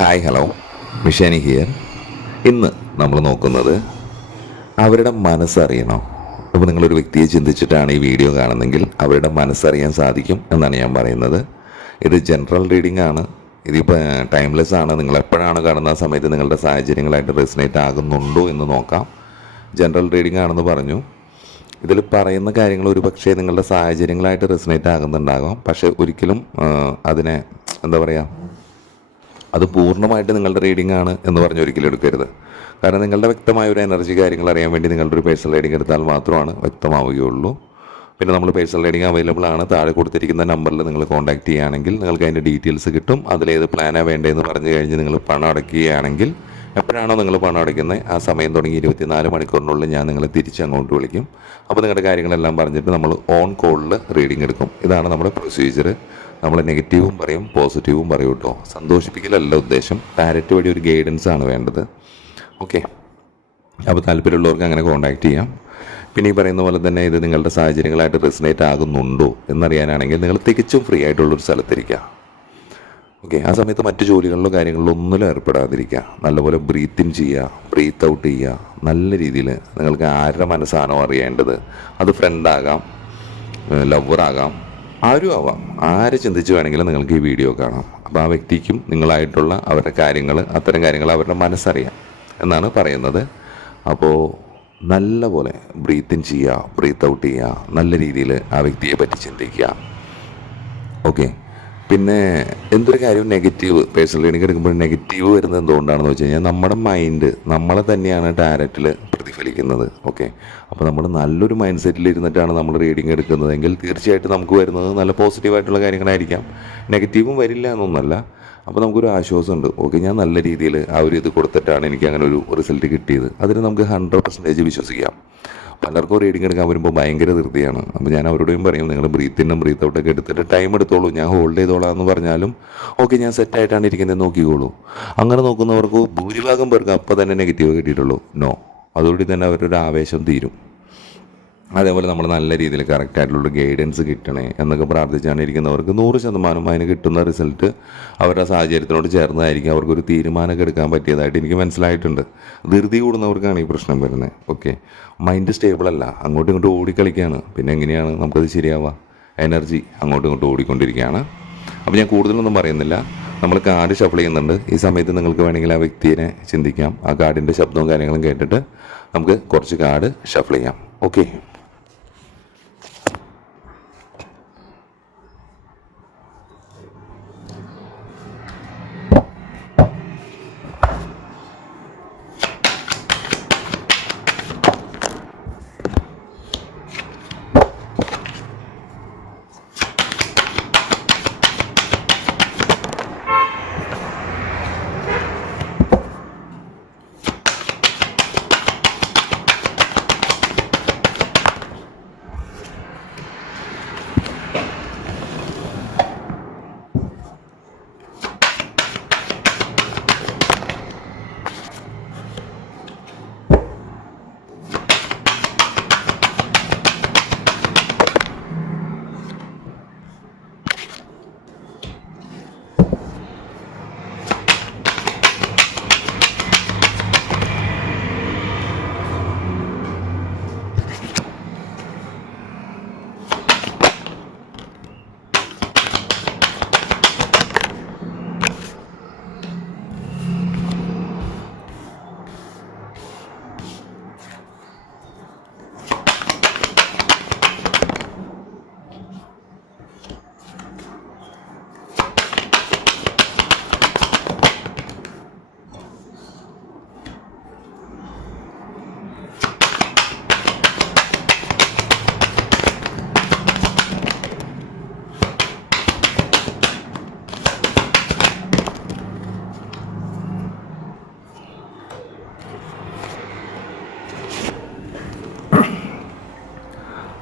Hi hello മിഷാനി here ഇന്ന് നമ്മൾ നോക്കുന്നത് അവരുടെ മനസ്സറിയണോ. ഇപ്പോൾ നിങ്ങളൊരു വ്യക്തിയെ ചിന്തിച്ചിട്ടാണ് ഈ വീഡിയോ കാണുന്നതെങ്കിൽ അവരുടെ മനസ്സറിയാൻ സാധിക്കും എന്നാണ് ഞാൻ പറയുന്നത്. ഇത് ജനറൽ റീഡിംഗ് ആണ്. ഇതിപ്പോൾ ടൈംലെസ് ആണ്. നിങ്ങൾ എപ്പോഴാണ് കാണുന്ന സമയത്ത് നിങ്ങളുടെ സാഹചര്യങ്ങളായിട്ട് റെസിനേറ്റ് ആകുന്നുണ്ടോ എന്ന് നോക്കാം. ജനറൽ റീഡിംഗ് ആണെന്ന് പറഞ്ഞു. ഇതിൽ പറയുന്ന കാര്യങ്ങൾ ഒരു പക്ഷേ നിങ്ങളുടെ സാഹചര്യങ്ങളായിട്ട് റെസിനേറ്റ് ആകുന്നുണ്ടാകാം. പക്ഷേ ഒരിക്കലും അതിനെ എന്താ പറയുക അത് പൂർണമായിട്ട് നിങ്ങളുടെ റീഡിംഗ് ആണ് എന്ന് പറഞ്ഞ് ഒരിക്കലും എടുക്കരുത്. കാരണം നിങ്ങളുടെ വ്യക്തമായ ഒരു എനർജി കാര്യങ്ങൾ അറിയാൻ വേണ്ടി നിങ്ങളുടെ ഒരു പേഴ്സണൽ റീഡിംഗ് എടുത്താൽ മാത്രമാണ് വ്യക്തമാവുകയുള്ളൂ. പിന്നെ നമ്മൾ പേഴ്സണൽ റീഡിംഗ് അവൈലബിൾ ആണ്. താഴെ കൊടുത്തിരിക്കുന്ന നമ്പറിൽ നിങ്ങൾ കോൺടാക്ട് ചെയ്യുകയാണെങ്കിൽ നിങ്ങൾക്ക് അതിന്റെ ഡീറ്റെയിൽസ് കിട്ടും. അതിലേത് പ്ലാനാണ് വേണ്ടതെന്ന് പറഞ്ഞു കഴിഞ്ഞ് നിങ്ങൾ പണം അടയ്ക്കുകയാണെങ്കിൽ എപ്പോഴാണോ നിങ്ങൾ പണം അടയ്ക്കുന്നത് ആ സമയം തുടങ്ങി ഇരുപത്തിനാല് മണിക്കൂറിനുള്ളിൽ ഞാൻ നിങ്ങളെ തിരിച്ച് അങ്ങോട്ട് വിളിക്കും. അപ്പോൾ നിങ്ങളുടെ കാര്യങ്ങളെല്ലാം പറഞ്ഞിട്ട് നമ്മൾ ഓൺ കോളിൽ റീഡിംഗ് എടുക്കും. ഇതാണ് നമ്മുടെ പ്രൊസീജിയർ നമ്മൾ നെഗറ്റീവും പറയും പോസിറ്റീവും പറയും കേട്ടോ സന്തോഷിപ്പിക്കലല്ല ഉദ്ദേശം. ഡയറക്റ്റ് വഴി ഒരു ഗൈഡൻസ് ആണ് വേണ്ടത്. ഓക്കെ. അപ്പോൾ താല്പര്യമുള്ളവർക്ക് അങ്ങനെ കോൺടാക്റ്റ് ചെയ്യാം. പിന്നെ ഈ പറയുന്ന പോലെ തന്നെ ഇത് നിങ്ങളുടെ സാഹചര്യങ്ങളായിട്ട് റെസിനേറ്റ് ആകുന്നുണ്ടോ എന്നറിയാനാണെങ്കിൽ നിങ്ങൾ തികച്ചും ഫ്രീ ആയിട്ടുള്ളൊരു സ്ഥലത്തിരിക്കുക. ഓക്കെ. ആ സമയത്ത് മറ്റു ജോലികളിലോ കാര്യങ്ങളിലോ ഒന്നിലും ഏർപ്പെടാതിരിക്കുക. നല്ലപോലെ ബ്രീത്തിൻ ചെയ്യുക ബ്രീത്ത് ഔട്ട് ചെയ്യുക. നല്ല രീതിയിൽ നിങ്ങൾക്ക് ആരുടെ മനസ്സാണോ അറിയേണ്ടത്? അത് ഫ്രണ്ടാകാം ലവറാകാം ആരും ആവാം. ആരെ ചിന്തിച്ച് വേണമെങ്കിലും നിങ്ങൾക്ക് ഈ വീഡിയോ കാണാം. അപ്പോൾ ആ വ്യക്തിക്കും നിങ്ങളായിട്ടുള്ള അവരുടെ കാര്യങ്ങൾ അത്തരം കാര്യങ്ങൾ അവരുടെ മനസ്സറിയാം എന്നാണ് പറയുന്നത്. അപ്പോൾ നല്ല പോലെ ബ്രീത്ത് ഇൻ ചെയ്യുക ബ്രീത്ത് ഔട്ട് ചെയ്യുക നല്ല രീതിയിൽ ആ വ്യക്തിയെ പറ്റി ചിന്തിക്കുക. ഓക്കെ പിന്നെ എന്തൊരു കാര്യവും നെഗറ്റീവ് പേഴ്സണൽ റീഡിംഗ് എടുക്കുമ്പോൾ നെഗറ്റീവ് വരുന്നത് എന്തുകൊണ്ടാണെന്ന് വെച്ച് കഴിഞ്ഞാൽ നമ്മുടെ മൈൻഡ് നമ്മളെ തന്നെയാണ് ഡയറക്റ്റിൽ പ്രതിഫലിക്കുന്നത് ഓക്കെ അപ്പോൾ നമ്മൾ നല്ലൊരു മൈൻഡ് സെറ്റിൽ ഇരുന്നിട്ടാണ് നമ്മൾ റീഡിങ് എടുക്കുന്നതെങ്കിൽ തീർച്ചയായിട്ടും നമുക്ക് വരുന്നത് നല്ല പോസിറ്റീവായിട്ടുള്ള കാര്യങ്ങളായിരിക്കാം. നെഗറ്റീവും വരില്ല എന്നൊന്നല്ല. അപ്പോൾ നമുക്കൊരു ആശ്വാസമുണ്ട്. ഓക്കെ ഞാൻ നല്ല രീതിയിൽ ആ ഒരു ഇത് കൊടുത്തിട്ടാണ് എനിക്ക് അങ്ങനെ ഒരു റിസൾട്ട് കിട്ടിയത്. അതിന് നമുക്ക് ഹൺഡ്രഡ് പെർസെന്റേജ് വിശ്വസിക്കാം. പലർക്കും റീഡിങ് എടുക്കാൻ വരുമ്പോൾ ഭയങ്കര ധൃതിയാണ്. അപ്പോൾ ഞാൻ അവരോടും പറയും നിങ്ങൾ ബ്രീത്ത് ഇന്നും ബ്രീത്ത് ഔട്ടൊക്കെ എടുത്തിട്ട് ടൈം എടുത്തോളൂ. ഞാൻ ഹോൾഡ് ചെയ്തോളാം എന്ന് പറഞ്ഞാലും ഓക്കെ ഞാൻ സെറ്റായിട്ടാണ് ഇരിക്കുന്നത് നോക്കിക്കോളൂ. അങ്ങനെ നോക്കുന്നവർക്ക് ഭൂരിഭാഗം പേർക്ക് അപ്പോൾ തന്നെ നെഗറ്റീവ് കിട്ടിയിട്ടുള്ളൂ. നോ അതോടെ തന്നെ അവരൊരു ആവേശം തീരും. അതേപോലെ നമ്മൾ നല്ല രീതിയിൽ കറക്റ്റായിട്ടുള്ള ഗൈഡൻസ് കിട്ടണേ എന്നൊക്കെ പ്രാർത്ഥിച്ചാണ് ഇരിക്കുന്നവർക്ക് നൂറ് ശതമാനം അതിന് കിട്ടുന്ന റിസൾട്ട് അവരുടെ സാഹചര്യത്തിനോട് ചേർന്നതായിരിക്കും. അവർക്കൊരു തീരുമാനമൊക്കെ എടുക്കാൻ പറ്റിയതായിട്ട് എനിക്ക് മനസ്സിലായിട്ടുണ്ട്. ധൃതി കൂടുന്നവർക്കാണ് ഈ പ്രശ്നം വരുന്നത്. ഓക്കെ മൈൻഡ് സ്റ്റേബിൾ അല്ല. അങ്ങോട്ടും ഇങ്ങോട്ടും ഓടിക്കളിക്കുകയാണ്. പിന്നെ എങ്ങനെയാണ് നമുക്കത് ശരിയാവുക? എനർജി അങ്ങോട്ടും ഇങ്ങോട്ടും ഓടിക്കൊണ്ടിരിക്കുകയാണ്. അപ്പോൾ ഞാൻ കൂടുതലൊന്നും പറയുന്നില്ല. നമ്മൾ കാർഡ് ഷഫിൾ ചെയ്യുന്നുണ്ട്. ഈ സമയത്ത് നിങ്ങൾക്ക് വേണമെങ്കിൽ ആ വ്യക്തിയെ ചിന്തിക്കാം. ആ കാർഡിന്റെ ശബ്ദവും കാര്യങ്ങളും കേട്ടിട്ട് നമുക്ക് കുറച്ച് കാർഡ് ഷഫിൾ ചെയ്യാം. ഓക്കെ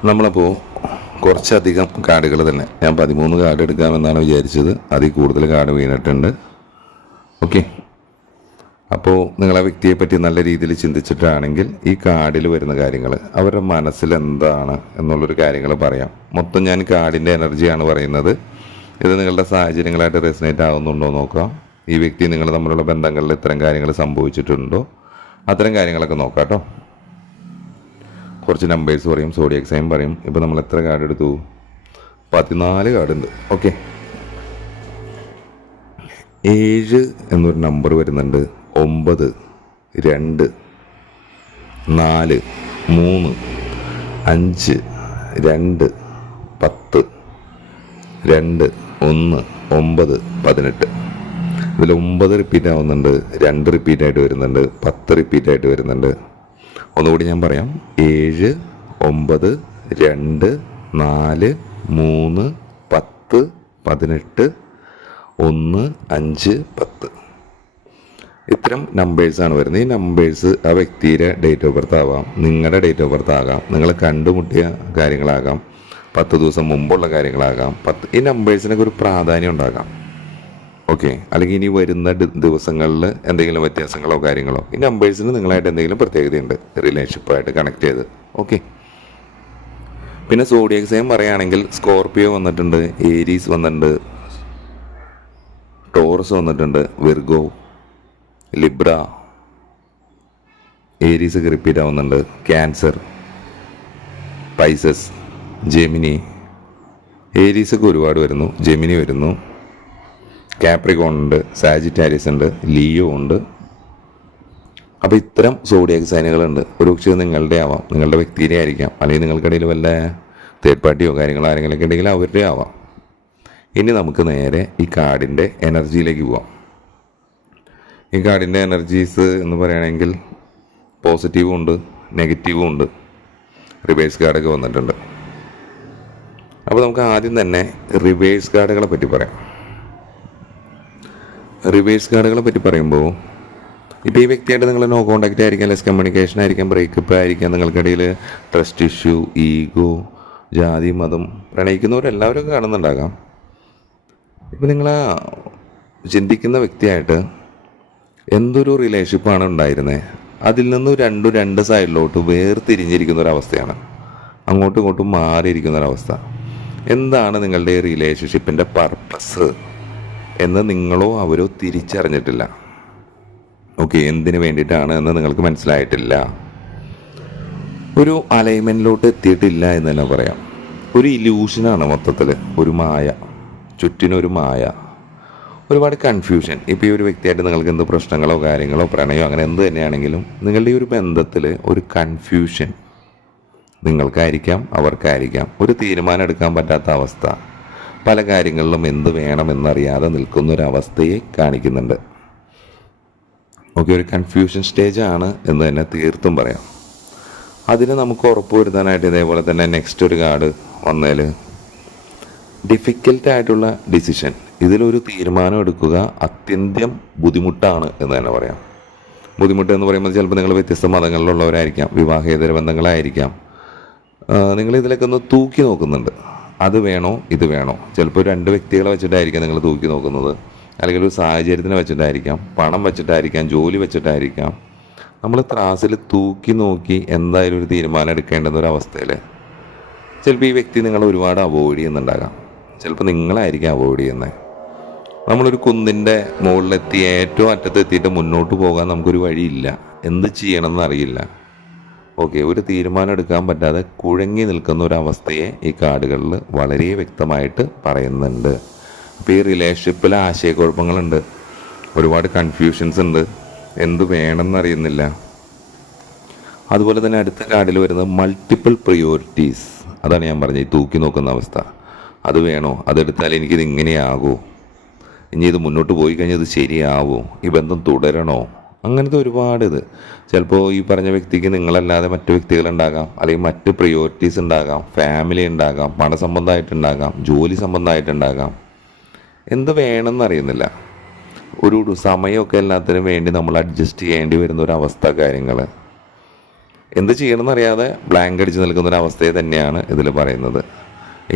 നമ്മളപ്പോൾ കുറച്ചധികം കാർഡുകൾ തന്നെ. ഞാൻ പതിമൂന്ന് കാർഡ് എടുക്കാമെന്നാണ് വിചാരിച്ചത്. അതിൽ കൂടുതൽ കാർഡ് വീണിട്ടുണ്ട്. ഓക്കെ. അപ്പോൾ നിങ്ങൾ ആ വ്യക്തിയെ പറ്റി നല്ല രീതിയിൽ ചിന്തിച്ചിട്ടാണെങ്കിൽ ഈ കാർഡിൽ വരുന്ന കാര്യങ്ങൾ അവരുടെ മനസ്സിൽ എന്താണ് എന്നുള്ളൊരു കാര്യങ്ങൾ പറയാം. മൊത്തം ഞാൻ കാർഡിന്റെ എനർജിയാണ് പറയുന്നത്. ഇത് നിങ്ങളുടെ സാഹചര്യങ്ങളായിട്ട് റെസിനേറ്റ് ആകുന്നുണ്ടോ നോക്കാം. ഈ വ്യക്തി നിങ്ങൾ തമ്മിലുള്ള ബന്ധങ്ങളിൽ ഇത്തരം കാര്യങ്ങൾ സംഭവിച്ചിട്ടുണ്ടോ? അത്തരം കാര്യങ്ങളൊക്കെ നോക്കാം കേട്ടോ. കുറച്ച് നമ്പേഴ്സ് പറയും സോഡിയക് സൈൻ പറയും. ഇപ്പോൾ നമ്മൾ എത്ര കാർഡ് എടുത്തു? പതിനാല് കാർഡ് ഉണ്ട്. ഓക്കെ ഏഴ് എന്നൊരു നമ്പർ വരുന്നുണ്ട്. ഒമ്പത് രണ്ട് നാല് മൂന്ന് അഞ്ച് രണ്ട് പത്ത് രണ്ട് ഒന്ന് ഒമ്പത് പതിനെട്ട്. ഇതിൽ ഒമ്പത് റിപ്പീറ്റ് ആവുന്നുണ്ട് രണ്ട് റിപ്പീറ്റ് ആയിട്ട് വരുന്നുണ്ട് പത്ത് റിപ്പീറ്റ് ആയിട്ട് വരുന്നുണ്ട് ഒന്നുകൂടി ഞാൻ പറയാം. ഏഴ് ഒമ്പത് രണ്ട് നാല് മൂന്ന് പത്ത് പതിനെട്ട് ഒന്ന് അഞ്ച് പത്ത്. ഇത്തരം നമ്പേഴ്സാണ് വരുന്നത്. ഈ നമ്പേഴ്സ് ആ വ്യക്തിയുടെ ഡേറ്റ് ഓഫ് ബർത്ത് ആവാം നിങ്ങളുടെ ഡേറ്റ് ഓഫ് ബർത്ത് ആകാം നിങ്ങൾ കണ്ടുമുട്ടിയ കാര്യങ്ങളാകാം പത്ത് ദിവസം മുമ്പുള്ള കാര്യങ്ങളാകാം പത്ത് ഈ നമ്പേഴ്സിനൊക്കെ ഒരു പ്രാധാന്യം ഉണ്ടാകാം. ഓക്കെ. അല്ലെങ്കിൽ ഇനി വരുന്ന ദിവസങ്ങളിൽ എന്തെങ്കിലും വ്യത്യാസങ്ങളോ കാര്യങ്ങളോ. ഈ നമ്പേഴ്സിന് നിങ്ങളായിട്ട് എന്തെങ്കിലും പ്രത്യേകതയുണ്ട്. റിലേഷൻഷിപ്പായിട്ട് കണക്ട് ചെയ്ത്. ഓക്കെ. പിന്നെ സോഡിയക് പറയുകയാണെങ്കിൽ സ്കോർപിയോ വന്നിട്ടുണ്ട് ഏരീസ് വന്നിട്ടുണ്ട് ടോറസ് വന്നിട്ടുണ്ട് വിർഗോ ലിബ്ര ഏരീസ് റിപ്പീറ്റ് ആവുന്നുണ്ട് ക്യാൻസർ പൈസസ് ജെമിനി. ഏരീസൊക്കെ ഒരുപാട് വരുന്നു ജെമിനി വരുന്നു. കാപ്രിക്കോൺ ഉണ്ട് സാജിറ്റാരിയസ് ഉണ്ട് ലിയോ ഉണ്ട്. അപ്പോൾ ഇത്തരം സോഡിയക് സൈനുകളുണ്ട് ഒരു പക്ഷേ നിങ്ങളുടെ ആവാം നിങ്ങളുടെ വ്യക്തിയുടെ ആയിരിക്കാം. അല്ലെങ്കിൽ നിങ്ങൾക്കിടയിൽ വല്ല തേർഡ് പാർട്ടിയോ കാര്യങ്ങളോ ആരെങ്കിലുമൊക്കെ ഉണ്ടെങ്കിൽ അവരുടെ ആവാം. ഇനി നമുക്ക് നേരെ ഈ കാർഡിന്റെ എനർജിയിലേക്ക് പോവാം. ഈ കാർഡിന്റെ എനർജീസ് എന്ന് പറയുകയാണെങ്കിൽ പോസിറ്റീവും ഉണ്ട് നെഗറ്റീവും ഉണ്ട്. റിവേഴ്സ് കാർഡൊക്കെ വന്നിട്ടുണ്ട്. അപ്പോൾ നമുക്ക് ആദ്യം തന്നെ റിവേഴ്സ് കാർഡുകളെ പറ്റി പറയാം. റിവേഴ്സ് കാർഡുകളെ പറ്റി പറയുമ്പോൾ ഇപ്പോൾ ഈ വ്യക്തിയായിട്ട് നിങ്ങൾ നോ കോണ്ടാക്റ്റ് ആയിരിക്കാം ലെസ് കമ്മ്യൂണിക്കേഷൻ ആയിരിക്കാം ബ്രേക്കപ്പ് ആയിരിക്കാം നിങ്ങൾക്കിടയിൽ ട്രസ്റ്റ് ഇഷ്യൂ ഈഗോ ജാതി മതം പ്രണയിക്കുന്നവരെല്ലാവരും കാണുന്നുണ്ടാകാം. ഇപ്പം നിങ്ങൾ ചിന്തിക്കുന്ന വ്യക്തിയായിട്ട് എന്തൊരു റിലേഷൻഷിപ്പാണ് ഉണ്ടായിരുന്നത് അതിൽ നിന്ന് രണ്ടും രണ്ട് സൈഡിലോട്ട് വേർതിരിഞ്ഞിരിക്കുന്ന ഒരവസ്ഥയാണ്. അങ്ങോട്ടും ഇങ്ങോട്ടും മാറിയിരിക്കുന്ന ഒരവസ്ഥ. എന്താണ് നിങ്ങളുടെ റിലേഷൻഷിപ്പിന്റെ പർപ്പസ് എന്ന് നിങ്ങളോ അവരോ തിരിച്ചറിഞ്ഞിട്ടില്ല. ഓക്കെ എന്തിനു വേണ്ടിയിട്ടാണ് എന്ന് നിങ്ങൾക്ക് മനസ്സിലായിട്ടില്ല. ഒരു അലൈൻമെന്റിലോട്ട് എത്തിയിട്ടില്ല എന്ന് തന്നെ പറയാം. ഒരു ഇല്യൂഷനാണ് മൊത്തത്തിൽ ഒരു മായ. ചുറ്റിനൊരു മായ. ഒരുപാട് കൺഫ്യൂഷൻ ഇപ്പോൾ ഈ ഒരു വ്യക്തിയായിട്ട് നിങ്ങൾക്ക് എന്ത് പ്രശ്നങ്ങളോ കാര്യങ്ങളോ പ്രണയോ അങ്ങനെ എന്ത് തന്നെയാണെങ്കിലും നിങ്ങളുടെ ഈ ഒരു ബന്ധത്തിൽ ഒരു കൺഫ്യൂഷൻ നിങ്ങൾക്കായിരിക്കാം അവർക്കായിരിക്കാം. ഒരു തീരുമാനം എടുക്കാൻ പറ്റാത്ത അവസ്ഥ. പല കാര്യങ്ങളിലും എന്ത് വേണമെന്നറിയാതെ നിൽക്കുന്ന ഒരു അവസ്ഥയെ കാണിക്കുന്നുണ്ട്. ഓക്കെ ഒരു കൺഫ്യൂഷൻ സ്റ്റേജ് ആണ് എന്ന് തന്നെ തീർത്തും പറയാം. അതിന് നമുക്ക് ഉറപ്പ് വരുത്താനായിട്ട് ഇതേപോലെ തന്നെ നെക്സ്റ്റ് ഒരു കാർഡ് വന്നതിൽ ഡിഫിക്കൽട്ട് ആയിട്ടുള്ള ഡിസിഷൻ ഇതിലൊരു തീരുമാനം എടുക്കുക അത്യന്തം ബുദ്ധിമുട്ടാണ് എന്ന് തന്നെ പറയാം. ബുദ്ധിമുട്ട് എന്ന് പറയുമ്പോൾ ചിലപ്പോൾ നിങ്ങൾ വ്യത്യസ്ത മതങ്ങളിലുള്ളവരായിരിക്കാം വിവാഹേതര ബന്ധങ്ങളായിരിക്കാം. നിങ്ങൾ ഇതിലൊക്കെ ഒന്ന് തൂക്കി നോക്കുന്നുണ്ട്. അത് വേണോ ഇത് വേണോ? ചിലപ്പോൾ രണ്ട് വ്യക്തികളെ വെച്ചിട്ടായിരിക്കാം നിങ്ങൾ തൂക്കി നോക്കുന്നത്. അല്ലെങ്കിൽ ഒരു സാഹചര്യത്തിനെ വെച്ചിട്ടായിരിക്കാം പണം വെച്ചിട്ടായിരിക്കാം ജോലി വെച്ചിട്ടായിരിക്കാം. നമ്മൾ ത്രാസിൽ തൂക്കി നോക്കി എന്തായാലും ഒരു തീരുമാനം എടുക്കേണ്ടുന്ന ഒരു അവസ്ഥയിൽ ചിലപ്പോൾ ഈ വ്യക്തി നിങ്ങൾ ഒരുപാട് അവോയ്ഡ് ചെയ്യുന്നുണ്ടാകാം. ചിലപ്പോൾ നിങ്ങളായിരിക്കും അവോയ്ഡ് ചെയ്യുന്നത്. നമ്മളൊരു കുന്നിന്റെ മുകളിലെത്തി ഏറ്റവും അറ്റത്തെത്തിയിട്ട് മുന്നോട്ട് പോകാൻ നമുക്കൊരു വഴിയില്ല. എന്ത് ചെയ്യണമെന്ന് അറിയില്ല. ഓക്കെ ഒരു തീരുമാനം എടുക്കാൻ പറ്റാതെ കുഴങ്ങി നിൽക്കുന്ന ഒരു അവസ്ഥയെ ഈ കാർഡുകളിൽ വളരെ വ്യക്തമായിട്ട് പറയുന്നുണ്ട്. അപ്പോൾ ഈ റിലേഷൻഷിപ്പിൽ ആശയക്കുഴപ്പങ്ങളുണ്ട്. ഒരുപാട് കൺഫ്യൂഷൻസ് ഉണ്ട്. എന്ത് വേണമെന്നറിയുന്നില്ല. അതുപോലെ തന്നെ അടുത്ത കാർഡിൽ വരുന്നത് മൾട്ടിപ്പിൾ പ്രിയോറിറ്റീസ് അതാണ് ഞാൻ പറഞ്ഞത് ഈ തൂക്കി നോക്കുന്ന അവസ്ഥ. അത് വേണോ? അതെടുത്താൽ എനിക്കിത് ഇങ്ങനെയാകൂ. ഇനി ഇത് മുന്നോട്ട് പോയി കഴിഞ്ഞാൽ ഇത് ശരിയാവോ. ഈ ബന്ധം തുടരണോ? അങ്ങനത്തെ ഒരുപാട് ഇത്. ചിലപ്പോൾ ഈ പറഞ്ഞ വ്യക്തിക്ക് നിങ്ങളല്ലാതെ മറ്റു വ്യക്തികളുണ്ടാകാം അല്ലെങ്കിൽ മറ്റ് പ്രയോറിറ്റീസ് ഉണ്ടാകാം. ഫാമിലി ഉണ്ടാകാം. പണസംബന്ധമായിട്ടുണ്ടാകാം. ജോലി സംബന്ധമായിട്ടുണ്ടാകാം. എന്ത് വേണമെന്ന് അറിയുന്നില്ല. ഒരു സമയമൊക്കെ എല്ലാത്തിനും വേണ്ടി നമ്മൾ അഡ്ജസ്റ്റ് ചെയ്യേണ്ടി വരുന്ന ഒരു അവസ്ഥ കാര്യങ്ങൾ എന്ത് ചെയ്യണമെന്നറിയാതെ ബ്ലാങ്ക് അടിച്ച് നിൽക്കുന്ന ഒരു അവസ്ഥയെ തന്നെയാണ് ഇതിൽ പറയുന്നത്.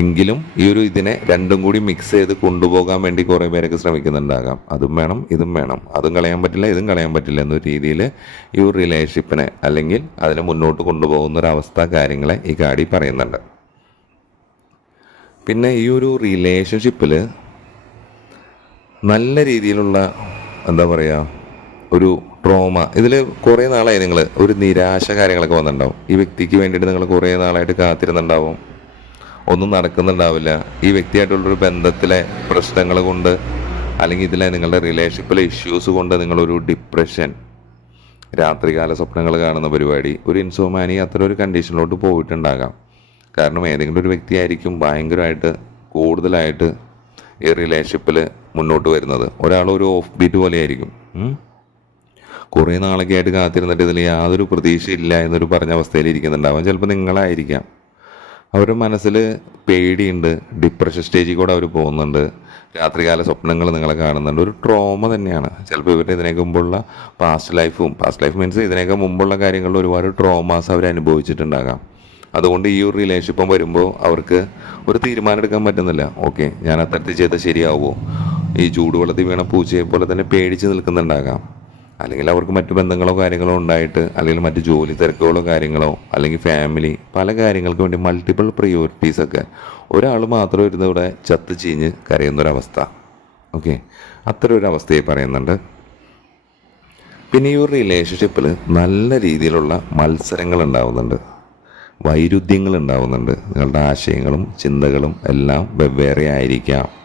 എങ്കിലും ഈ ഒരു ഇതിനെ രണ്ടും കൂടി മിക്സ് ചെയ്ത് കൊണ്ടുപോകാൻ വേണ്ടി കുറേ പേരൊക്കെ ശ്രമിക്കുന്നുണ്ടാകാം. അതും വേണം ഇതും വേണം. അതും കളയാൻ പറ്റില്ല ഇതും കളയാൻ പറ്റില്ല എന്നൊരു രീതിയിൽ ഈ ഒരു റിലേഷൻഷിപ്പിനെ അല്ലെങ്കിൽ അതിനെ മുന്നോട്ട് കൊണ്ടുപോകുന്ന ഒരു അവസ്ഥ കാര്യങ്ങളെ ഈ കാടി പറയുന്നുണ്ട്. പിന്നെ ഈ ഒരു റിലേഷൻഷിപ്പിൽ നല്ല രീതിയിലുള്ള എന്താ പറയുക ഒരു ട്രോമ ഇതിൽ കുറേ നാളായി നിങ്ങൾ ഒരു നിരാശ കാര്യങ്ങളൊക്കെ വന്നിട്ടുണ്ടാവും. ഈ വ്യക്തിക്ക് വേണ്ടിയിട്ട് നിങ്ങൾ കുറേ നാളായിട്ട് കാത്തിരുന്നുണ്ടാവും. ഒന്നും നടക്കുന്നുണ്ടാവില്ല. ഈ വ്യക്തിയായിട്ടുള്ളൊരു ബന്ധത്തിലെ പ്രശ്നങ്ങൾ കൊണ്ട് അല്ലെങ്കിൽ ഇതിലെ നിങ്ങളുടെ റിലേഷൻഷിപ്പിലെ ഇഷ്യൂസ് കൊണ്ട് നിങ്ങളൊരു ഡിപ്രഷൻ രാത്രികാല സ്വപ്നങ്ങൾ കാണുന്ന പരിപാടി ഒരു ഇൻസോമാനി അത്ര ഒരു കണ്ടീഷനിലോട്ട് പോയിട്ടുണ്ടാകാം. കാരണം ഏതെങ്കിലും ഒരു വ്യക്തിയായിരിക്കും ഭയങ്കരമായിട്ട് കൂടുതലായിട്ട് ഈ റിലേഷൻഷിപ്പിൽ മുന്നോട്ട് വരുന്നത്. ഒരാൾ ഒരു ഓഫ് ബീറ്റ് പോലെയായിരിക്കും. കുറേ നാളൊക്കെ ആയിട്ട് കാത്തിരുന്നിട്ട് ഇതിൽ യാതൊരു പ്രതീക്ഷയില്ല എന്നൊരു പറഞ്ഞ അവസ്ഥയിൽ ഇരിക്കുന്നുണ്ടാവാം ചിലപ്പോൾ നിങ്ങളായിരിക്കാം. അവരുടെ മനസ്സിൽ പേടിയുണ്ട്. ഡിപ്രഷൻ സ്റ്റേജിൽ കൂടെ അവർ പോകുന്നുണ്ട്. രാത്രികാല സ്വപ്നങ്ങൾ നിങ്ങളെ കാണുന്നുണ്ട്. ഒരു ട്രോമ തന്നെയാണ്. ചിലപ്പോൾ ഇവരുടെ ഇതിനേക്ക് മുമ്പുള്ള പാസ്റ്റ് ലൈഫും പാസ്റ്റ് ലൈഫ് മീൻസ് ഇതിനൊക്കെ മുമ്പുള്ള കാര്യങ്ങളിൽ ഒരുപാട് ട്രോമാസ് അവർ അനുഭവിച്ചിട്ടുണ്ടാകാം. അതുകൊണ്ട് ഈ ഒരു റിലേഷൻഷിപ്പം വരുമ്പോൾ അവർക്ക് ഒരു തീരുമാനം എടുക്കാൻ പറ്റുന്നില്ല. ഓക്കെ ഞാൻ അത്തരത്തിൽ ചെയ്താൽ ശരിയാവുമോ? ഈ ചൂടുവെള്ളത്തിൽ വീണ പൂച്ചയെ പോലെ തന്നെ പേടിച്ച് നിൽക്കുന്നുണ്ടാകാം. അല്ലെങ്കിൽ അവർക്ക് മറ്റു ബന്ധങ്ങളോ കാര്യങ്ങളോ ഉണ്ടായിട്ട് അല്ലെങ്കിൽ മറ്റു ജോലി തിരക്കുകളോ കാര്യങ്ങളോ അല്ലെങ്കിൽ ഫാമിലി പല കാര്യങ്ങൾക്ക് വേണ്ടി മൾട്ടിപ്പിൾ പ്രയോറിറ്റീസ് ഒക്കെ ഒരാൾ മാത്രം ഇരുന്ന് ഇവിടെ ചത്ത് ചീഞ്ഞ് കരയുന്നൊരവസ്ഥ. ഓക്കെ അത്തരം ഒരു അവസ്ഥയെ പറയുന്നുണ്ട്. പിന്നെ ഈ ഒരു റിലേഷൻഷിപ്പിൽ നല്ല രീതിയിലുള്ള മത്സരങ്ങൾ ഉണ്ടാവുന്നുണ്ട്. വൈരുദ്ധ്യങ്ങൾ ഉണ്ടാവുന്നുണ്ട്. നിങ്ങളുടെ ആശയങ്ങളും ചിന്തകളും എല്ലാം വെവ്വേറെ ആയിരിക്കാം.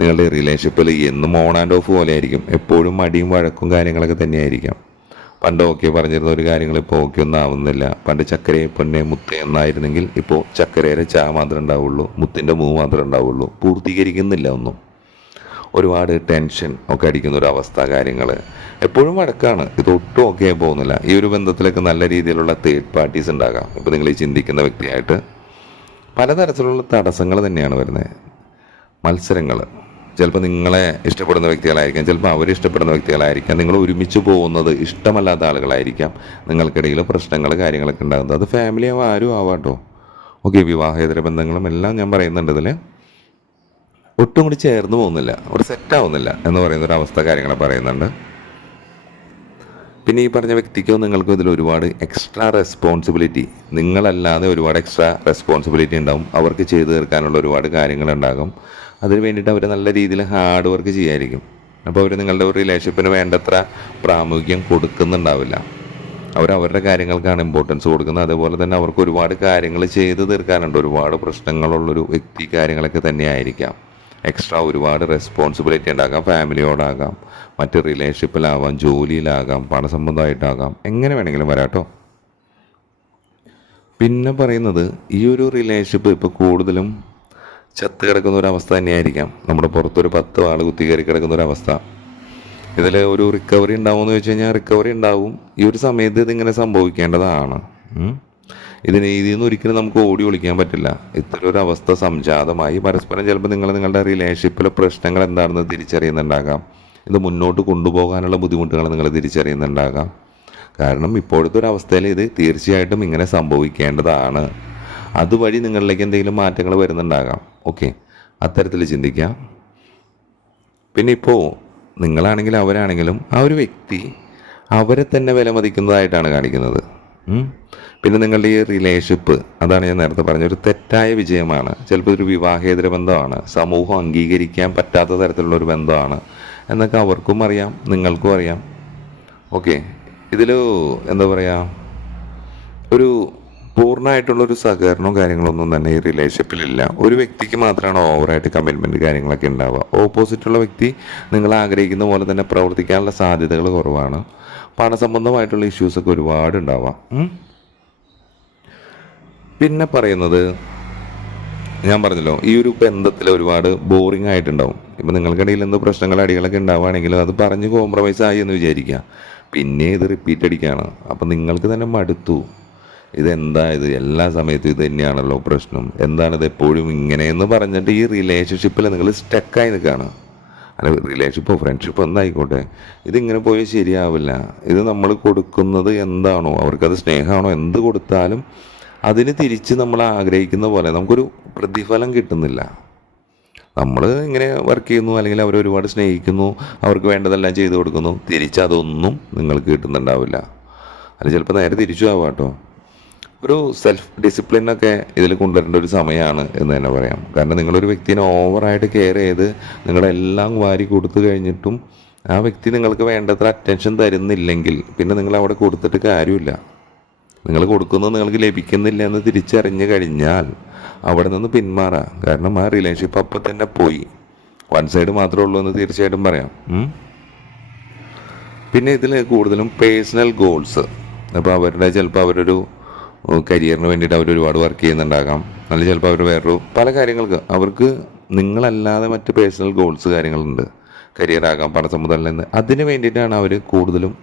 നിങ്ങളുടെ റിലേഷൻഷിപ്പിൽ എന്നും ഓൺ ആൻഡ് ഓഫ് പോലെ ആയിരിക്കും എപ്പോഴും മടിയും വഴക്കും കാര്യങ്ങളൊക്കെ തന്നെയായിരിക്കാം. പണ്ട് ഓക്കെ പറഞ്ഞിരുന്ന ഒരു കാര്യങ്ങൾ ഇപ്പോൾ ഓക്കെ ഒന്നും ആവുന്നില്ല. പണ്ട് ചക്കരയെ പൊന്നെ മുത്ത എന്നായിരുന്നെങ്കിൽ ഇപ്പോൾ ചക്കരയുടെ ചാ മാത്രമേ ഉണ്ടാവുള്ളൂ മുത്തിന്റെ മൂ മാത്രമേ ഉണ്ടാവുള്ളൂ. പൂർത്തീകരിക്കുന്നില്ല ഒന്നും. ഒരുപാട് ടെൻഷൻ ഒക്കെ അടിക്കുന്ന ഒരു അവസ്ഥ കാര്യങ്ങൾ എപ്പോഴും വഴക്കാണ്. ഇത് ഒട്ടും ഓക്കെ പോകുന്നില്ല. ഈ ഒരു ബന്ധത്തിലൊക്കെ നല്ല രീതിയിലുള്ള തേർഡ് പാർട്ടീസ് ഉണ്ടാകാം. ഇപ്പോൾ നിങ്ങൾ ഈ ചിന്തിക്കുന്ന വ്യക്തിയായിട്ട് പലതരത്തിലുള്ള തടസ്സങ്ങൾ തന്നെയാണ് വരുന്നത്. മത്സരങ്ങൾ. ചിലപ്പോൾ നിങ്ങളെ ഇഷ്ടപ്പെടുന്ന വ്യക്തികളായിരിക്കാം ചിലപ്പോൾ അവർ ഇഷ്ടപ്പെടുന്ന വ്യക്തികളായിരിക്കാം. നിങ്ങൾ ഒരുമിച്ച് പോകുന്നത് ഇഷ്ടമല്ലാത്ത ആളുകളായിരിക്കാം. നിങ്ങൾക്കിടയിൽ പ്രശ്നങ്ങൾ കാര്യങ്ങളൊക്കെ ഉണ്ടാകുന്നത്. അത് ഫാമിലി ആരും ആവാട്ടോ ഓക്കെ വിവാഹേതര ബന്ധങ്ങളും എല്ലാം ഞാൻ പറയുന്നുണ്ട് ഇതിൽ ഒട്ടും കൂടി ചേർന്ന് പോകുന്നില്ല. ഒരു സെറ്റാവുന്നില്ല എന്ന് പറയുന്ന ഒരു അവസ്ഥ കാര്യങ്ങൾ പറയുന്നുണ്ട്. പിന്നെ ഈ പറഞ്ഞ വ്യക്തിക്കോ നിങ്ങൾക്കോ ഇതിൽ ഒരുപാട് എക്സ്ട്രാ റെസ്പോൺസിബിലിറ്റി നിങ്ങളല്ലാതെ ഒരുപാട് എക്സ്ട്രാ റെസ്പോൺസിബിലിറ്റി ഉണ്ടാവും. അവർക്ക് ചെയ്തു തീർക്കാനുള്ള ഒരുപാട് കാര്യങ്ങളുണ്ടാകും അതിന് വേണ്ടിയിട്ട് അവർ നല്ല രീതിയിൽ ഹാർഡ് വർക്ക് ചെയ്യായിരിക്കും. അപ്പോൾ അവർ നിങ്ങളുടെ ഒരു റിലേഷൻഷിപ്പിന് വേണ്ടത്ര പ്രാമുഖ്യം കൊടുക്കുന്നുണ്ടാവില്ല. അവർ അവരുടെ കാര്യങ്ങൾക്കാണ് ഇമ്പോർട്ടൻസ് കൊടുക്കുന്നത്. അതുപോലെ തന്നെ അവർക്ക് ഒരുപാട് കാര്യങ്ങൾ ചെയ്തു തീർക്കാനുണ്ട്. ഒരുപാട് പ്രശ്നങ്ങളുള്ളൊരു വ്യക്തി കാര്യങ്ങളൊക്കെ തന്നെ ആയിരിക്കാം. എക്സ്ട്രാ ഒരുപാട് റെസ്പോൺസിബിലിറ്റി ഉണ്ടാകാം. ഫാമിലിയോടാകാം മറ്റ് റിലേഷൻഷിപ്പിലാവാം ജോലിയിലാകാം പണസംബന്ധമായിട്ടാകാം. എങ്ങനെ വേണമെങ്കിലും വരാട്ടോ പിന്നെ പറയുന്നത് ഈ ഒരു റിലേഷൻഷിപ്പ് ഇപ്പോൾ കൂടുതലും ചത്ത് കിടക്കുന്ന ഒരു അവസ്ഥ തന്നെയായിരിക്കാം. നമ്മുടെ പുറത്തൊരു പത്ത് ആൾ കുത്തി കയറി കിടക്കുന്ന ഒരു അവസ്ഥ. ഇതിൽ ഒരു റിക്കവറി ഉണ്ടാവുമെന്ന് ചോദിച്ചു കഴിഞ്ഞാൽ റിക്കവറി ഉണ്ടാവും. ഈ ഒരു സമയത്ത് ഇതിങ്ങനെ സംഭവിക്കേണ്ടതാണ്. ഇതിന് ഇതിൽ നിന്ന് ഒരിക്കലും നമുക്ക് ഓടി ഒളിക്കാൻ പറ്റില്ല. ഇത്തരം അവസ്ഥ സംജാതമായി. പരസ്പരം ചിലപ്പോൾ നിങ്ങൾ നിങ്ങളുടെ റിലേഷൻഷിപ്പിലെ പ്രശ്നങ്ങൾ എന്താണെന്ന് തിരിച്ചറിയുന്നുണ്ടാകാം. ഇത് മുന്നോട്ട് കൊണ്ടുപോകാനുള്ള ബുദ്ധിമുട്ടുകൾ നിങ്ങൾ തിരിച്ചറിയുന്നുണ്ടാകാം. കാരണം ഇപ്പോഴത്തെ ഒരു അവസ്ഥയിൽ ഇത് തീർച്ചയായിട്ടും ഇങ്ങനെ സംഭവിക്കേണ്ടതാണ്. അതുവഴി നിങ്ങളിലേക്ക് എന്തെങ്കിലും മാറ്റങ്ങൾ വരുന്നുണ്ടാകാം. ഓക്കെ അത്തരത്തിൽ ചിന്തിക്കാം പിന്നെ ഇപ്പോൾ നിങ്ങളാണെങ്കിലും അവരാണെങ്കിലും ആ ഒരു വ്യക്തി അവരെ തന്നെ വിലമതിക്കുന്നതായിട്ടാണ് കാണിക്കുന്നത്. പിന്നെ നിങ്ങളുടെ ഈ റിലേഷൻഷിപ്പ് അതാണ് ഞാൻ നേരത്തെ പറഞ്ഞ ഒരു തെറ്റായ വിജയമാണ്. ചിലപ്പോൾ ഒരു വിവാഹേതര ബന്ധമാണ്. സമൂഹം അംഗീകരിക്കാൻ പറ്റാത്ത തരത്തിലുള്ള ഒരു ബന്ധമാണ്. എന്നൊക്കെ അവർക്കും അറിയാം നിങ്ങൾക്കും അറിയാം. ഓക്കെ ഇതിൽ എന്താ പറയുക ഒരു പൂർണമായിട്ടുള്ളൊരു സഹകരണവും കാര്യങ്ങളൊന്നും തന്നെ ഈ റിലേഷൻഷിപ്പിലില്ല ഒരു വ്യക്തിക്ക് മാത്രമാണ് ഓവറായിട്ട് കമ്മിറ്റ്മെന്റ് കാര്യങ്ങളൊക്കെ ഉണ്ടാവുക. ഓപ്പോസിറ്റുള്ള വ്യക്തി നിങ്ങൾ ആഗ്രഹിക്കുന്ന പോലെ തന്നെ പ്രവർത്തിക്കാനുള്ള സാധ്യതകൾ കുറവാണ്. പണസംബന്ധമായിട്ടുള്ള ഇഷ്യൂസൊക്കെ ഒരുപാട് ഉണ്ടാവാം. പിന്നെ പറയുന്നത് ഞാൻ പറഞ്ഞല്ലോ ഈ ഒരു ബന്ധത്തിൽ ഒരുപാട് ബോറിംഗ് ആയിട്ടുണ്ടാവും. ഇപ്പം നിങ്ങൾക്കിടയിൽ എന്ത് പ്രശ്നങ്ങൾ അടികളൊക്കെ ഉണ്ടാവുകയാണെങ്കിലും അത് പറഞ്ഞ് കോംപ്രമൈസ് ആയി എന്ന് വിചാരിക്കുക. പിന്നെ ഇത് റിപ്പീറ്റ് അടിക്കുകയാണ് അപ്പം നിങ്ങൾക്ക് തന്നെ മടുത്തു. ഇതെന്താ ഇത്? എല്ലാ സമയത്തും ഇത് തന്നെയാണല്ലോ പ്രശ്നം. എന്താണിത് എപ്പോഴും ഇങ്ങനെയെന്ന് പറഞ്ഞിട്ട് ഈ റിലേഷൻഷിപ്പിൽ നിങ്ങൾ സ്റ്റക്കായി നിൽക്കുകയാണ് അല്ല റിലേഷൻഷിപ്പോ ഫ്രണ്ട്ഷിപ്പോ എന്തായിക്കോട്ടെ? ഇതിങ്ങനെ പോയി ശരിയാവില്ല. ഇത് നമ്മൾ കൊടുക്കുന്നത് എന്താണോ അവർക്കത് സ്നേഹമാണോ എന്ത് കൊടുത്താലും അതിന് തിരിച്ച് നമ്മൾ ആഗ്രഹിക്കുന്ന പോലെ നമുക്കൊരു പ്രതിഫലം കിട്ടുന്നില്ല. നമ്മൾ ഇങ്ങനെ വർക്ക് ചെയ്യുന്നു അല്ലെങ്കിൽ അവർ ഒരുപാട് സ്നേഹിക്കുന്നു അവർക്ക് വേണ്ടതെല്ലാം ചെയ്തു കൊടുക്കുന്നു. തിരിച്ചതൊന്നും നിങ്ങൾക്ക് കിട്ടുന്നുണ്ടാവില്ല. അല്ല ചിലപ്പോൾ നേരെ തിരിച്ചു ആവാം കേട്ടോ. ഒരു സെൽഫ് ഡിസിപ്ലിനൊക്കെ ഇതിൽ കൊണ്ടുവരേണ്ട ഒരു സമയമാണ് എന്ന് തന്നെ പറയാം. കാരണം നിങ്ങളൊരു വ്യക്തിനെ ഓവറായിട്ട് കെയർ ചെയ്ത് നിങ്ങളെല്ലാം വാരി കൊടുത്തു കഴിഞ്ഞിട്ടും ആ വ്യക്തി നിങ്ങൾക്ക് വേണ്ടത്ര അറ്റൻഷൻ തരുന്നില്ലെങ്കിൽ പിന്നെ നിങ്ങൾ അവിടെ കൊടുത്തിട്ട് കാര്യമില്ല. നിങ്ങൾ കൊടുക്കുന്നത് നിങ്ങൾക്ക് ലഭിക്കുന്നില്ല എന്ന് തിരിച്ചറിഞ്ഞു കഴിഞ്ഞാൽ അവിടെ നിന്ന് പിന്മാറാം. കാരണം ആ റിലേഷൻഷിപ്പ് അപ്പം തന്നെ പോയി. വൺ സൈഡ് മാത്രമേ ഉള്ളൂ എന്ന് തീർച്ചയായിട്ടും പറയാം. പിന്നെ ഇതിൽ കൂടുതലും പേഴ്സണൽ ഗോൾസ് അപ്പോൾ അവരുടെ ചിലപ്പോൾ അവരൊരു കരിയറിന് വേണ്ടിയിട്ട് അവർ ഒരുപാട് വർക്ക് ചെയ്യുന്നുണ്ടാകാം. അല്ലെങ്കിൽ ചിലപ്പോൾ അവർ വേറൊരു പല കാര്യങ്ങൾക്ക് അവർക്ക് നിങ്ങളല്ലാതെ മറ്റ് പേഴ്സണൽ ഗോൾസ് കാര്യങ്ങളുണ്ട്. കരിയർ ആകാം പണസമുദ്രം എന്ന്. അതിന് വേണ്ടിയിട്ടാണ് അവർ കൂടുതലും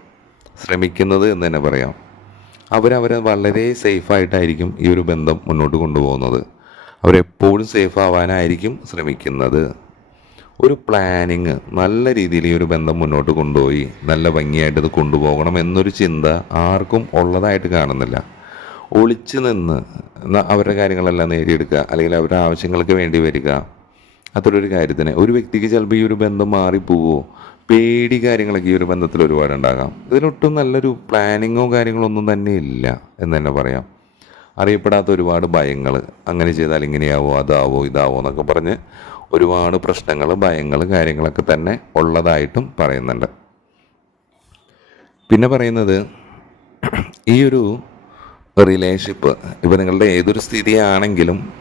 ശ്രമിക്കുന്നത് എന്ന് തന്നെ പറയാം. അവരവരെ വളരെ സേഫായിട്ടായിരിക്കും ഈ ഒരു ബന്ധം മുന്നോട്ട് കൊണ്ടുപോകുന്നത്. അവരെപ്പോഴും സേഫ് ആവാനായിരിക്കും ശ്രമിക്കുന്നത്. ഒരു പ്ലാനിങ് നല്ല രീതിയിൽ ഈ ഒരു ബന്ധം മുന്നോട്ട് കൊണ്ടുപോയി നല്ല ഭംഗിയായിട്ട് ഇത് കൊണ്ടുപോകണം എന്നൊരു ചിന്ത ആർക്കും ഉള്ളതായിട്ട് കാണുന്നില്ല. ഒളിച്ചു നിന്ന് അവരുടെ കാര്യങ്ങളെല്ലാം നേടിയെടുക്കുക അല്ലെങ്കിൽ അവരുടെ ആവശ്യങ്ങൾക്ക് വേണ്ടി വരിക. അത്തരൊരു കാര്യത്തിന്. ഒരു വ്യക്തിക്ക് ചിലപ്പോൾ ഈ ഒരു ബന്ധം മാറിപ്പോവോ പേടി കാര്യങ്ങളൊക്കെ ഈ ഒരു ബന്ധത്തിൽ ഒരുപാട് ഉണ്ടാകാം. ഇതിനൊട്ടും നല്ലൊരു പ്ലാനിങ്ങോ കാര്യങ്ങളോ ഒന്നും തന്നെ ഇല്ല എന്ന് തന്നെ പറയാം. അറിയപ്പെടാത്ത ഒരുപാട് ഭയങ്ങൾ. അങ്ങനെ ചെയ്താൽ ഇങ്ങനെയാവോ അതാവോ ഇതാവോ എന്നൊക്കെ പറഞ്ഞ് ഒരുപാട് പ്രശ്നങ്ങൾ ഭയങ്ങൾ കാര്യങ്ങളൊക്കെ തന്നെ ഉള്ളതായിട്ടും പറയുന്നുണ്ട്. പിന്നെ പറയുന്നത് ഈ ഒരു റിലേഷൻഷിപ്പ് ഇപ്പോൾ നിങ്ങളുടെ ഏതൊരു സ്ഥിതിയാണെങ്കിലും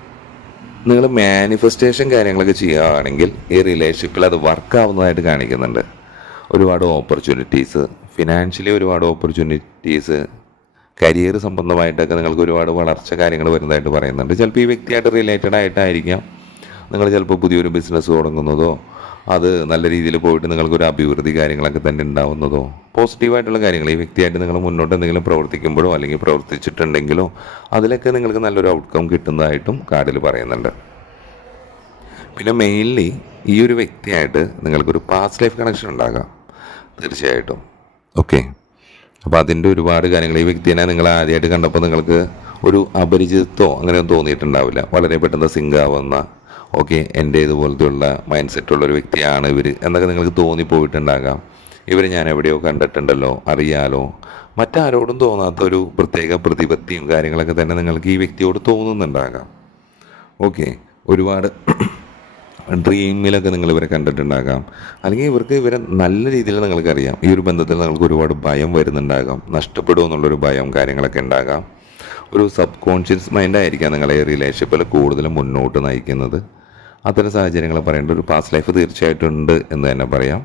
നിങ്ങൾ മാനിഫെസ്റ്റേഷൻ കാര്യങ്ങളൊക്കെ ചെയ്യുകയാണെങ്കിൽ ഈ റിലേഷൻഷിപ്പിൽ അത് വർക്കാവുന്നതായിട്ട് കാണിക്കുന്നുണ്ട്. ഒരുപാട് ഓപ്പർച്യൂണിറ്റീസ് ഫിനാൻഷ്യലി ഒരുപാട് ഓപ്പർച്യൂണിറ്റീസ് കരിയർ സംബന്ധമായിട്ടൊക്കെ നിങ്ങൾക്ക് ഒരുപാട് വളർച്ച കാര്യങ്ങൾ വരുന്നതായിട്ട് പറയുന്നുണ്ട്. ചിലപ്പോൾ ഈ വ്യക്തിയായിട്ട് റിലേറ്റഡ് ആയിട്ടായിരിക്കാം. നിങ്ങൾ ചിലപ്പോൾ പുതിയൊരു ബിസിനസ് തുടങ്ങുന്നതോ അത് നല്ല രീതിയിൽ പോയിട്ട് നിങ്ങൾക്കൊരു അഭിവൃദ്ധി കാര്യങ്ങളൊക്കെ തന്നെ ഉണ്ടാവുന്നതോ? പോസിറ്റീവായിട്ടുള്ള കാര്യങ്ങൾ ഈ വ്യക്തിയായിട്ട് നിങ്ങൾ മുന്നോട്ട് എന്തെങ്കിലും പ്രവർത്തിക്കുമ്പോഴോ അല്ലെങ്കിൽ പ്രവർത്തിച്ചിട്ടുണ്ടെങ്കിലോ അതിലൊക്കെ നിങ്ങൾക്ക് നല്ലൊരു ഔട്ട്കം കിട്ടുന്നതായിട്ടും കാർഡിൽ പറയുന്നുണ്ട്. പിന്നെ മെയിൻലി ഈ ഒരു വ്യക്തിയായിട്ട് നിങ്ങൾക്കൊരു പാസ്റ്റ് ലൈഫ് കണക്ഷൻ ഉണ്ടാകാം തീർച്ചയായിട്ടും. ഓക്കെ അപ്പോൾ അതിന്റെ ഒരുപാട് കാര്യങ്ങൾ ഈ വ്യക്തിനെ നിങ്ങൾ ആദ്യമായിട്ട് കണ്ടപ്പോൾ നിങ്ങൾക്ക് ഒരു അപരിചിതത്വം അങ്ങനെയൊന്നും തോന്നിയിട്ടുണ്ടാവില്ല. വളരെ പെട്ടെന്ന് സിങ്ക് ഓക്കെ എന്റെ ഇതുപോലത്തെയുള്ള മൈൻഡ് സെറ്റുള്ള ഒരു വ്യക്തിയാണ് ഇവർ എന്നൊക്കെ നിങ്ങൾക്ക് തോന്നിപ്പോയിട്ടുണ്ടാകാം. ഇവർ ഞാൻ എവിടെയോ കണ്ടിട്ടുണ്ടല്ലോ അറിയാലോ. മറ്റാരോടും തോന്നാത്ത ഒരു പ്രത്യേക പ്രതിപത്തിയും കാര്യങ്ങളൊക്കെ തന്നെ നിങ്ങൾക്ക് ഈ വ്യക്തിയോട് തോന്നുന്നുണ്ടാകാം. ഓക്കെ. ഒരുപാട് ഡ്രീമിലൊക്കെ നിങ്ങൾ ഇവരെ കണ്ടിട്ടുണ്ടാകാം. അല്ലെങ്കിൽ ഇവർക്ക് ഇവരെ നല്ല രീതിയിൽ നിങ്ങൾക്കറിയാം. ഈ ഒരു ബന്ധത്തിൽ നിങ്ങൾക്ക് ഒരുപാട് ഭയം വരുന്നുണ്ടാകാം. നഷ്ടപ്പെടുമോ എന്നുള്ളൊരു ഭയം കാര്യങ്ങളൊക്കെ ഉണ്ടാകാം. ഒരു സബ് കോൺഷ്യസ് മൈൻഡായിരിക്കാം നിങ്ങളെ റിലേഷൻഷിപ്പിൽ കൂടുതലും മുന്നോട്ട് നയിക്കുന്നത്. അത്തരം സാഹചര്യങ്ങൾ പറയേണ്ട ഒരു പാസ്റ്റ് ലൈഫ് തീർച്ചയായിട്ടും ഉണ്ട് എന്ന് തന്നെ പറയാം.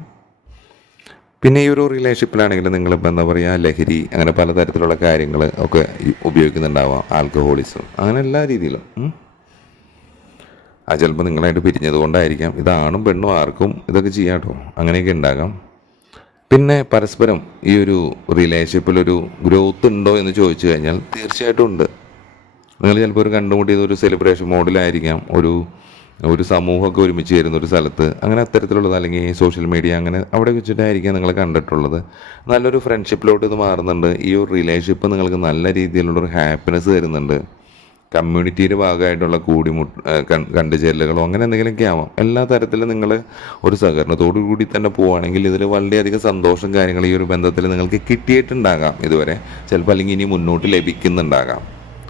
പിന്നെ ഈ ഒരു റിലേഷൻഷിപ്പിലാണെങ്കിൽ നിങ്ങളിപ്പോൾ എന്താ പറയുക ലഹരി അങ്ങനെ പലതരത്തിലുള്ള കാര്യങ്ങൾ ഒക്കെ ഉപയോഗിക്കുന്നുണ്ടാവാം ആൽക്കഹോളിസം അങ്ങനെ എല്ലാ രീതിയിലും. അത് ചിലപ്പോൾ നിങ്ങളായിട്ട് പിരിഞ്ഞത് കൊണ്ടായിരിക്കാം. ഇതാണും പെണ്ണും ആർക്കും ഇതൊക്കെ ചെയ്യാം കേട്ടോ അങ്ങനെയൊക്കെ ഉണ്ടാകാം. പിന്നെ പരസ്പരം ഈ ഒരു റിലേഷൻഷിപ്പിലൊരു ഗ്രോത്ത് ഉണ്ടോ എന്ന് ചോദിച്ചു കഴിഞ്ഞാൽ തീർച്ചയായിട്ടും ഉണ്ട്. നിങ്ങൾ ചിലപ്പോൾ ഒരു കണ്ടുമുട്ടിയത് ഒരു സെലിബ്രേഷൻ മോഡിലായിരിക്കാം ഒരു ഒരു സമൂഹമൊക്കെ ഒരുമിച്ച് ചേരുന്ന ഒരു സ്ഥലത്ത് അങ്ങനെ അത്തരത്തിലുള്ളത് അല്ലെങ്കിൽ സോഷ്യൽ മീഡിയ അങ്ങനെ അവിടെ വെച്ചിട്ടായിരിക്കാം നിങ്ങൾ കണ്ടിട്ടുള്ളത്. നല്ലൊരു ഫ്രണ്ട്ഷിപ്പിലോട്ട് ഇത് മാറുന്നുണ്ട്. ഈ ഒരു റിലേഷൻഷിപ്പ് നിങ്ങൾക്ക് നല്ല രീതിയിലുള്ളൊരു ഹാപ്പിനെസ് തരുന്നുണ്ട്. കമ്മ്യൂണിറ്റിയുടെ ഭാഗമായിട്ടുള്ള കൂടിമുട്ട് കണ്ടുചേരലുകളോ അങ്ങനെ എന്തെങ്കിലുമൊക്കെ ആവാം. എല്ലാ തരത്തിലും നിങ്ങൾ ഒരു സഹകരണത്തോടു കൂടി തന്നെ പോവുകയാണെങ്കിൽ ഇതിൽ വളരെയധികം സന്തോഷം കാര്യങ്ങൾ ഈ ഒരു ബന്ധത്തിൽ നിങ്ങൾക്ക് കിട്ടിയിട്ടുണ്ടാകാം ഇതുവരെ. ചിലപ്പോൾ അല്ലെങ്കിൽ ഇനി മുന്നോട്ട് ലഭിക്കുന്നുണ്ടാകാം.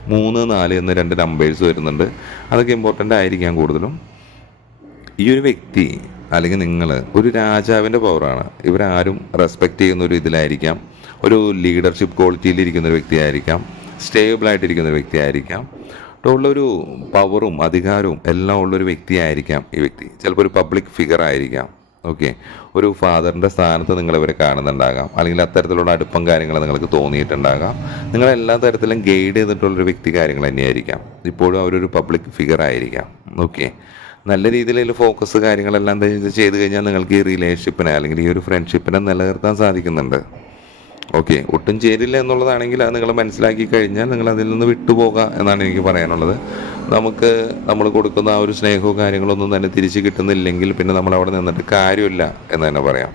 മൂന്ന് നാല് എന്ന് രണ്ട് നമ്പേഴ്സ് വരുന്നുണ്ട്. അതൊക്കെ ഇമ്പോർട്ടന്റ് ആയിരിക്കാം കൂടുതലും. ഈ ഒരു വ്യക്തി അല്ലെങ്കിൽ നിങ്ങൾ ഒരു രാജാവിന്റെ പവറാണ് ഇവരാരും റെസ്പെക്റ്റ് ചെയ്യുന്ന ഒരു ഇതിലായിരിക്കാം. ഒരു ലീഡർഷിപ്പ് ക്വാളിറ്റിയിൽ ഇരിക്കുന്ന ഒരു വ്യക്തിയായിരിക്കാം. സ്റ്റേബിളായിട്ടിരിക്കുന്ന ഒരു വ്യക്തിയായിരിക്കാം. ഉള്ളൊരു പവറും അധികാരവും എല്ലാം ഉള്ളൊരു വ്യക്തിയായിരിക്കാം ഈ വ്യക്തി. ചിലപ്പോൾ ഒരു പബ്ലിക് ഫിഗർ ആയിരിക്കാം. ഓക്കെ ഒരു ഫാദറിന്റെ സ്ഥാനത്ത് നിങ്ങൾ ഇവരെ കാണുന്നുണ്ടാകാം. അല്ലെങ്കിൽ അത്തരത്തിലുള്ള അടുപ്പം കാര്യങ്ങൾ നിങ്ങൾക്ക് തോന്നിയിട്ടുണ്ടാകാം. നിങ്ങൾ എല്ലാ തരത്തിലും ഗൈഡ് ചെയ്തിട്ടുള്ളൊരു വ്യക്തി കാര്യങ്ങൾ തന്നെയായിരിക്കാം. ഇപ്പോഴും അവരൊരു പബ്ലിക് ഫിഗർ ആയിരിക്കാം. ഓക്കെ നല്ല രീതിയിൽ ഫോക്കസ് കാര്യങ്ങളെല്ലാം ചെയ്ത് കഴിഞ്ഞാൽ നിങ്ങൾക്ക് ഈ റിലേഷൻഷിപ്പിനെ അല്ലെങ്കിൽ ഈ ഒരു ഫ്രണ്ട്ഷിപ്പിനെ നിലനിർത്താൻ സാധിക്കുന്നുണ്ട്. ഓക്കെ ഒട്ടും ചേരില്ല എന്നുള്ളതാണെങ്കിൽ അത് നിങ്ങൾ മനസ്സിലാക്കി കഴിഞ്ഞാൽ നിങ്ങൾ അതിൽ നിന്ന് വിട്ടുപോകുക എന്നാണ് എനിക്ക് പറയാനുള്ളത്. നമുക്ക് നമ്മൾ കൊടുക്കുന്ന ആ ഒരു സ്നേഹവും കാര്യങ്ങളൊന്നും തന്നെ തിരിച്ച് കിട്ടുന്നില്ലെങ്കിൽ പിന്നെ നമ്മൾ അവിടെ നിന്നിട്ട് കാര്യമില്ല എന്ന് തന്നെ പറയാം.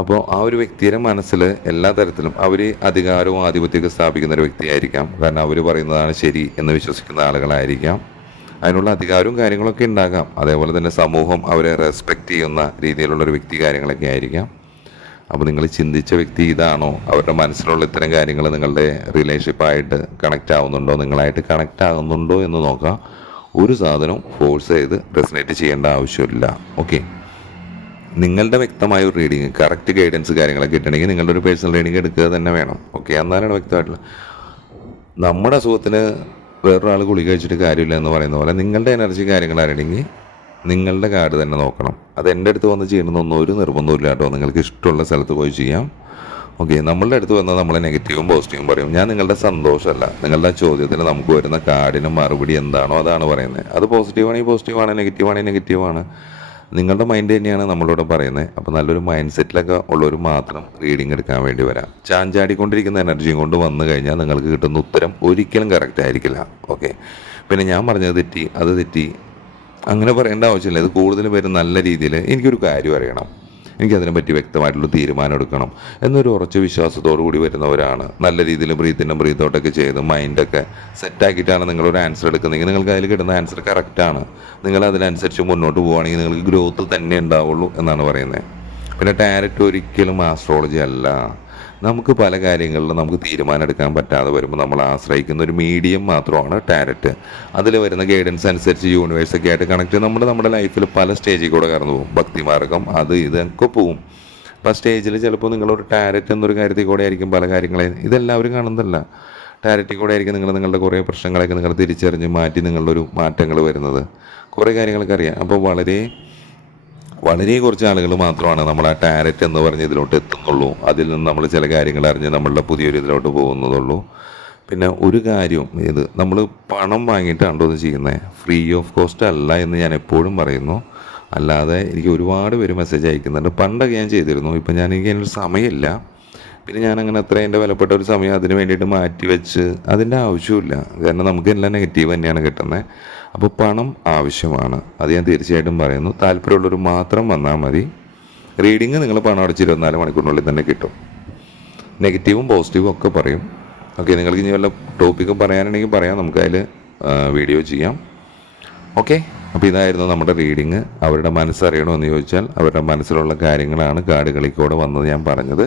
അപ്പോൾ ആ ഒരു വ്യക്തിയുടെ മനസ്സിൽ എല്ലാ തരത്തിലും അവർ അധികാരവും ആധിപത്യമൊക്കെ സ്ഥാപിക്കുന്ന ഒരു വ്യക്തിയായിരിക്കാം. കാരണം അവർ പറയുന്നതാണ് ശരി എന്ന് വിശ്വസിക്കുന്ന ആളുകളായിരിക്കാം. അതിനുള്ള അധികാരവും കാര്യങ്ങളൊക്കെ ഉണ്ടാകാം. അതേപോലെ തന്നെ സമൂഹം അവരെ റെസ്പെക്റ്റ് ചെയ്യുന്ന രീതിയിലുള്ള ഒരു വ്യക്തി കാര്യങ്ങളൊക്കെ ആയിരിക്കാം. അപ്പോൾ നിങ്ങൾ ചിന്തിച്ച വ്യക്തി ഇതാണോ? അവരുടെ മനസ്സിലുള്ള ഇത്തരം കാര്യങ്ങൾ നിങ്ങളുടെ റിലേഷൻഷിപ്പായിട്ട് കണക്റ്റ് ആവുന്നുണ്ടോ? നിങ്ങളായിട്ട് കണക്റ്റ് ആകുന്നുണ്ടോ എന്ന് നോക്കാം. ഒരു സാധനവും ഫോഴ്സ് ചെയ്ത് റെസിനേറ്റ് ചെയ്യേണ്ട ആവശ്യമില്ല. ഓക്കെ നിങ്ങളുടെ വ്യക്തമായ ഒരു റീഡിങ് കറക്റ്റ് ഗൈഡൻസ് കാര്യങ്ങളൊക്കെ കിട്ടണമെങ്കിൽ നിങ്ങളുടെ ഒരു പേഴ്സണൽ റീഡിങ് എടുക്കുക തന്നെ വേണം. ഓക്കെ എന്നാലാണ് വ്യക്തമായിട്ടുള്ള. നമ്മുടെ അസുഖത്തിന് വേറൊരാൾ ഗുളിക കഴിച്ചിട്ട് കാര്യമില്ല എന്ന് പറയുന്ന പോലെ നിങ്ങളുടെ എനർജി കാര്യങ്ങൾ അറിയണമെങ്കിൽ നിങ്ങളുടെ കാർഡ് തന്നെ നോക്കണം. അത് എന്റെ അടുത്ത് വന്ന് ചെയ്യണമെന്നൊന്നും ഒരു നിർബന്ധമില്ല കേട്ടോ. നിങ്ങൾക്ക് ഇഷ്ടമുള്ള സ്ഥലത്ത് പോയി ചെയ്യാം. ഓക്കെ നമ്മളുടെ അടുത്ത് വന്നാൽ നമ്മളെ നെഗറ്റീവും പോസിറ്റീവും പറയും. ഞാൻ നിങ്ങളുടെ സന്തോഷമല്ല. നിങ്ങളുടെ ചോദ്യത്തിന് നമുക്ക് വരുന്ന കാർഡിന് മറുപടി എന്താണോ അതാണ് പറയുന്നത്. അത് പോസിറ്റീവ് ആണെങ്കിൽ പോസിറ്റീവ് നെഗറ്റീവാണ് നിങ്ങളുടെ മൈൻഡ് തന്നെയാണ് നമ്മളോട് പറയുന്നത്. അപ്പോൾ നല്ലൊരു മൈൻഡ് സെറ്റിലൊക്കെ ഉള്ളവർ മാത്രം റീഡിംഗ് എടുക്കാൻ വേണ്ടി വരാം. ചാഞ്ചാടിക്കൊണ്ടിരിക്കുന്ന എനർജിയും കൊണ്ട് വന്നു കഴിഞ്ഞാൽ നിങ്ങൾക്ക് കിട്ടുന്ന ഉത്തരം ഒരിക്കലും കറക്റ്റ് ആയിരിക്കില്ല. ഓക്കെ പിന്നെ ഞാൻ പറഞ്ഞത് തെറ്റി അത് തെറ്റി. അങ്ങനെ പറയേണ്ട ആവശ്യമില്ല. ഇത് കൂടുതൽ പേര് നല്ല രീതിയിൽ എനിക്കൊരു കാര്യം അറിയണം. എനിക്കതിനെ പറ്റി വ്യക്തമായിട്ടുള്ള തീരുമാനം എടുക്കണം എന്നൊരു ഉറച്ച വിശ്വാസത്തോടു കൂടി വരുന്നവരാണ്. നല്ല രീതിയിൽ ബ്രീത്തിനും ബ്രീത്തൗട്ടൊക്കെ ചെയ്ത് മൈൻഡൊക്കെ സെറ്റാക്കിയിട്ടാണ് നിങ്ങളൊരു ആൻസർ എടുക്കുന്നതെങ്കിൽ നിങ്ങൾക്ക് അതിൽ കിട്ടുന്ന ആൻസർ കറക്റ്റാണ് നിങ്ങൾ അതിനനുസരിച്ച് മുന്നോട്ട് പോവുകയാണെങ്കിൽ നിങ്ങൾക്ക് ഗ്രോത്ത് തന്നെ ഉണ്ടാവുള്ളൂ എന്നാണ് പറയുന്നത്. പിന്നെ ടാരറ്റ് ഒരിക്കലും ആസ്ട്രോളജി അല്ല. നമുക്ക് പല കാര്യങ്ങളിലും നമുക്ക് തീരുമാനം എടുക്കാൻ പറ്റാതെ വരുമ്പോൾ നമ്മൾ ആശ്രയിക്കുന്ന ഒരു മീഡിയം മാത്രമാണ് ടാരറ്റ് അതിൽ വരുന്ന ഗൈഡൻസ് അനുസരിച്ച് യൂണിവേഴ്സൊക്കെ ആയിട്ട് കണക്ട് ചെയ്ത് നമ്മുടെ ലൈഫിൽ പല സ്റ്റേജിൽ കൂടെ കടന്നു പോകും. ഭക്തിമാർഗം അത് ഇതൊക്കെ പോവും. അപ്പോൾ സ്റ്റേജിൽ ചിലപ്പോൾ നിങ്ങളൊരു ടാരറ്റ് എന്നൊരു കാര്യത്തിൽ കൂടെ ആയിരിക്കും പല കാര്യങ്ങളെ ഇതെല്ലാവരും കാണുന്നതല്ല. ടാരറ്റിൽ കൂടെ ആയിരിക്കും നിങ്ങൾ നിങ്ങളുടെ കുറേ പ്രശ്നങ്ങളൊക്കെ നിങ്ങൾ തിരിച്ചറിഞ്ഞ് മാറ്റി നിങ്ങളുടെ ഒരു മാറ്റങ്ങൾ വരുന്നത്. കുറേ കാര്യങ്ങളൊക്കെ അറിയാം. അപ്പോൾ വളരെ വളരെ കുറച്ച് ആളുകൾ മാത്രമാണ് നമ്മൾ ആ ടാരറ്റ് എന്ന് പറഞ്ഞ ഇതിലോട്ട് എത്തുന്നുള്ളൂ. അതിൽ നിന്ന് നമ്മൾ ചില കാര്യങ്ങൾ അറിഞ്ഞ് നമ്മളുടെ പുതിയൊരു ഇതിലോട്ട് പോകുന്നതുള്ളൂ. പിന്നെ ഒരു കാര്യം ഇത് നമ്മൾ പണം വാങ്ങിയിട്ടാണ്ടോ ഇത് ചെയ്യുന്നത് ഫ്രീ ഓഫ് കോസ്റ്റ് അല്ല എന്ന് ഞാൻ എപ്പോഴും പറയുന്നു. അല്ലാതെ എനിക്ക് ഒരുപാട് പേര് മെസ്സേജ് അയക്കുന്നുണ്ട്. പണ്ടൊക്കെ ഞാൻ ചെയ്തിരുന്നു. ഇപ്പം ഞാൻ എനിക്ക് അതിനൊരു സമയമില്ല. പിന്നെ ഞാൻ അങ്ങനെ അത്ര എന്റെ വിലപ്പെട്ട ഒരു സമയം അതിന് വേണ്ടിയിട്ട് മാറ്റി വെച്ച് അതിന്റെ ആവശ്യമില്ല കാരണം നമുക്ക് എല്ലാം നെഗറ്റീവ് തന്നെയാണ് കിട്ടുന്നത് അപ്പോൾ പണം ആവശ്യമാണ്. അത് ഞാൻ തീർച്ചയായിട്ടും പറയുന്നു. താല്പര്യമുള്ളവർ മാത്രം വന്നാൽ മതി. റീഡിങ് നിങ്ങൾ പണം അടച്ച് ഇരുപത്തിനാല് മണിക്കൂറിനുള്ളിൽ തന്നെ കിട്ടും. നെഗറ്റീവും പോസിറ്റീവും ഒക്കെ പറയും. ഓക്കെ നിങ്ങൾക്ക് ഇനി വല്ല ടോപ്പിക്കും പറയാനുണ്ടെങ്കിൽ പറയാം. നമുക്ക് അതിൽ വീഡിയോ ചെയ്യാം. ഓക്കെ അപ്പോൾ ഇതായിരുന്നു നമ്മുടെ റീഡിങ്. അവരുടെ മനസ്സറിയണമെന്ന് ചോദിച്ചാൽ അവരുടെ മനസ്സിലുള്ള കാര്യങ്ങളാണ് കാർഡുകളിൽ വന്നത് ഞാൻ പറഞ്ഞത്.